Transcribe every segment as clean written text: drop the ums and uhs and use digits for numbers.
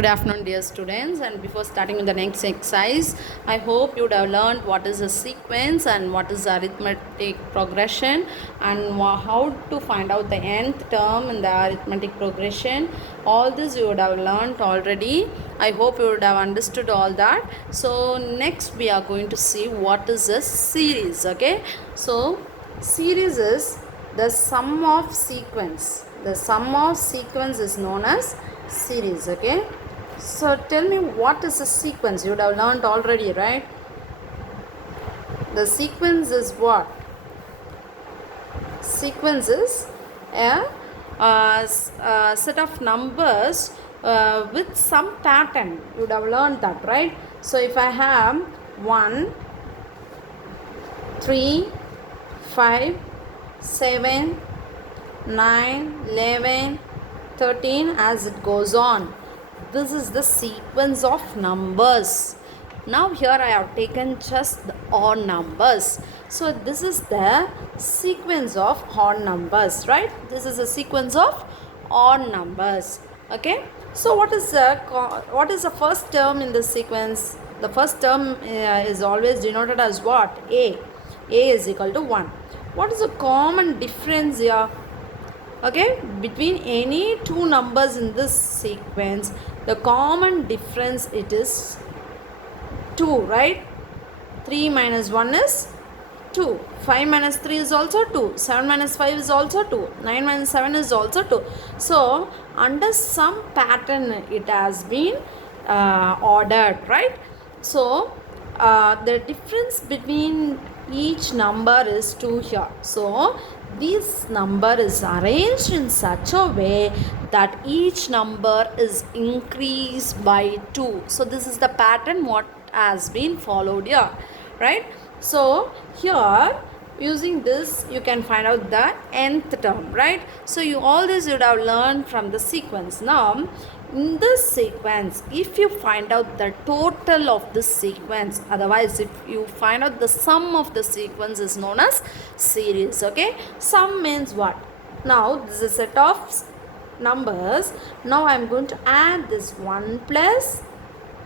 Good afternoon, dear students. And before starting with the next exercise, I hope you would have learned what is a sequence and what is arithmetic progression and how to find out the nth term in the arithmetic progression. All this you would have learned already. I hope you would have understood all that. So next we are going to see what is a series. Okay. So series is the sum of sequence. The sum of sequence is known as series. Okay. So tell me, what is a sequence? You would have learned already, right? The sequence is what? Sequence is a set of numbers with some pattern. You would have learned that, right? So if I have 1, 3, 5, 7, 9, 11, 13, as it goes on. This is the sequence of numbers. Now here I have taken just the odd numbers. So this is the sequence of odd numbers, right? This is a sequence of odd numbers. Okay. So what is the first term in the sequence? The first term is always denoted as what? A. A is equal to 1. What is the common difference here? Okay, between any two numbers in this sequence, the common difference it is 2, right? 3 minus 1 is 2. 5 minus 3 is also 2. 7 minus 5 is also 2. 9 minus 7 is also 2. So, under some pattern it has been ordered, right? So, the difference between each number is 2 here. So, this number is arranged in such a way that each number is increased by 2. So this is the pattern what has been followed here, right? So here using this you can find out the nth term, right? So all this you would have learned from the sequence. Now in this sequence, if you find out the total of this sequence, otherwise if you find out the sum of the sequence, is known as series. Okay, sum means what? Now this is a set of numbers. Now I am going to add this 1 plus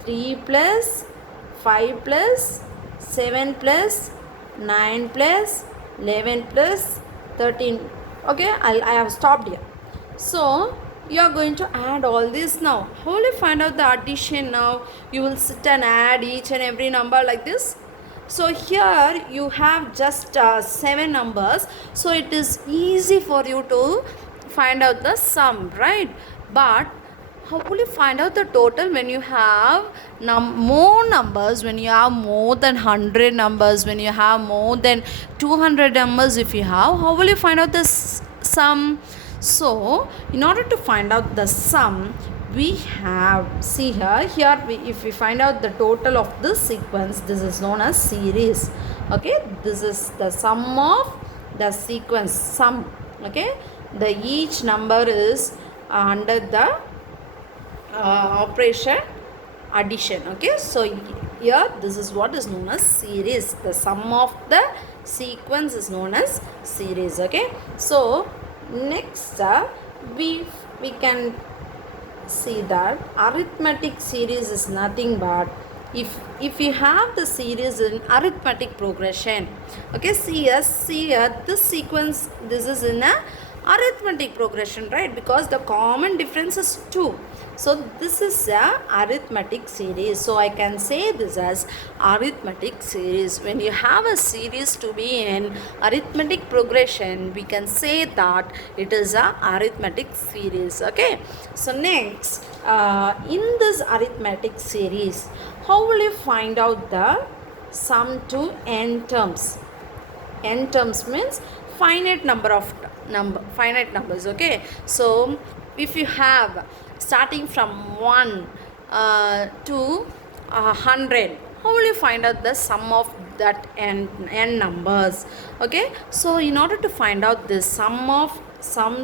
3 plus 5 plus 7 plus 9 plus 11 plus 13. Okay, I have stopped here. So you are going to add all this now. How will you find out the addition now? You will sit and add each and every number like this. So here you have just 7 numbers. So it is easy for you to find out the sum, right? But how will you find out the total when you have more numbers, when you have more than 100 numbers, when you have more than 200 numbers if you have? How will you find out this sum? So, in order to find out the sum, we have, see here if we find out the total of this sequence, this is known as series. Okay, this is the sum of the sequence, sum. Okay, the each number is under the operation addition. Okay, so here this is what is known as series. The sum of the sequence is known as series. Okay, so next we can see that arithmetic series is nothing but if you have the series in arithmetic progression. Okay, see here this sequence, this is in a arithmetic progression, right? Because the common difference is 2. So this is a arithmetic series. So I can say this as arithmetic series. When you have a series to be in arithmetic progression, we can say that it is a arithmetic series. Okay, so next in this arithmetic series, how will you find out the sum to n terms? N terms means finite number of finite numbers. Okay, so if you have starting from 1 to 100, how will you find out the sum of that n numbers? Okay, so in order to find out the sum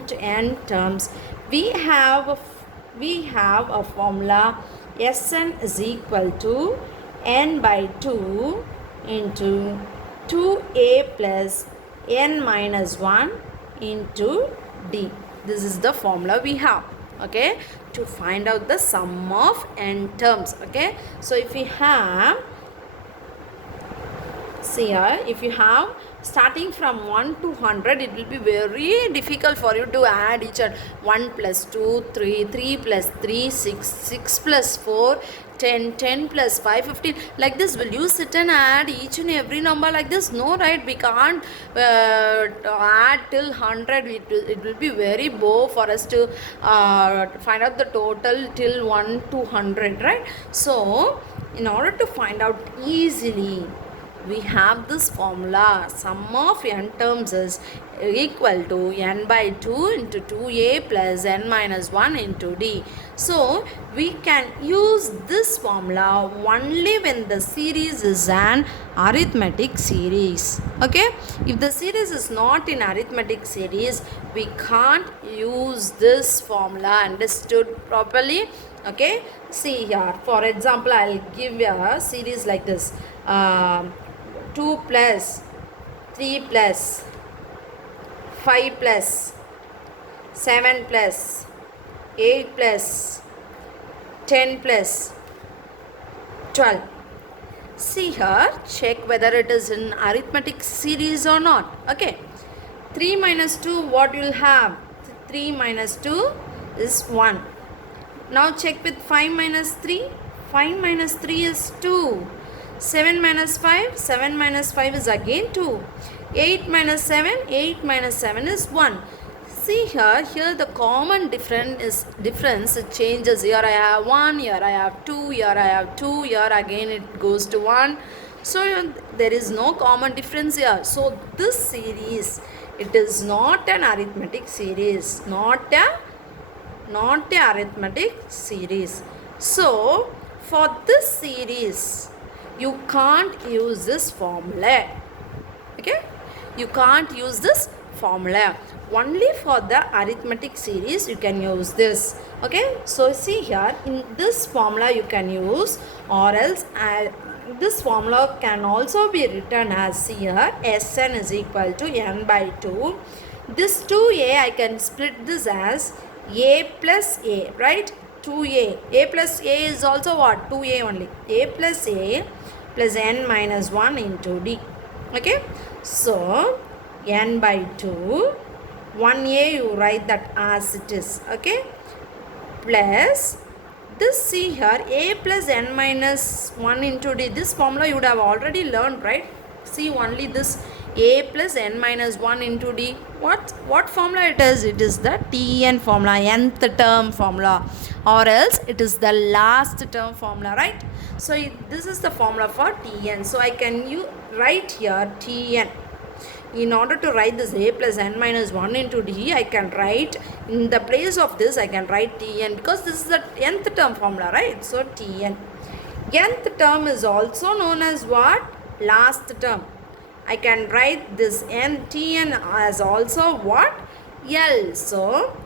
to n terms, we have a formula. Sn is equal to n by 2 into 2a plus n minus 1 into d. This is the formula we have. okay, to find out the sum of n terms. Okay, so if we have, see here, if you have starting from 1 to 100, it will be very difficult for you to add each other. 1 plus 2 3, 3 plus 3 6, 6 plus 4 10, 10 plus 5 15. Like this, will you sit and add each and every number like this? No, right? We can't add till 100. It will be very bore for us to find out the total till 1 to 100, right? So in order to find out easily, we have this formula. Sum of n terms is equal to n by 2 into 2a plus n minus 1 into d. So we can use this formula only when the series is an arithmetic series. Okay, if the series is not in arithmetic series, we can't use this formula. Understood properly? Okay, see here, for example, I'll give a series like this. 2 plus 3 plus 5 plus 7 plus 8 plus 10 plus 12. See here, check whether it is in arithmetic series or not. Okay, 3 minus 2, what you will have? 3 minus 2 is 1. Now check with 5 minus 3. 5 minus 3 is 2. 7 minus 5, 7 minus 5 is again 2. 8 minus 7, 8 minus 7 is 1. See here the common difference it changes. Here I have 1, here I have 2, here I have 2, here again it goes to 1. So there is no common difference here. So this series, it is not an arithmetic series, not a arithmetic series. So for this series, you can't use this formula. Okay, you can't use this formula. Only for the arithmetic series you can use this. Okay, so see here, in this formula you can use, or else this formula can also be written as, see here, Sn is equal to n by 2. This 2a, I can split this as a plus a, right? 2a. A plus a is also what? 2a only. A plus a plus n minus 1 into d. Okay, so n by 2, 1a you write that as it is. Okay, plus this, see here, a plus n minus 1 into d. This formula you would have already learned, right? See only this a plus n minus 1 into d. What formula it is? It is the Tn formula, nth term formula, or else it is the last term formula, right? So this is the formula for Tn. So I can write here Tn. In order to write this a plus n minus 1 into d, I can write, in the place of this I can write Tn, because this is the nth term formula, right? So Tn. Nth term is also known as what? Last term. I can write this Tn as also what? L. So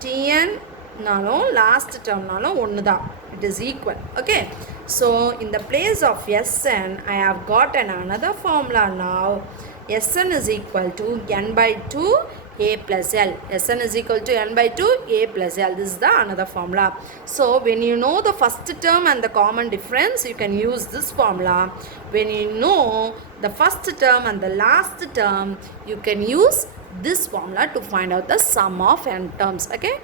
Tn nalo last term nalo one da. It is equal. Okay. So in the place of Sn, I have got another formula now. Sn is equal to n by 2 a plus l. Sn is equal to n by 2 a plus l. This is the another formula. So when you know the first term and the common difference, you can use this formula. When you know the first term and the last term, you can use this formula to find out the sum of n terms. Okay.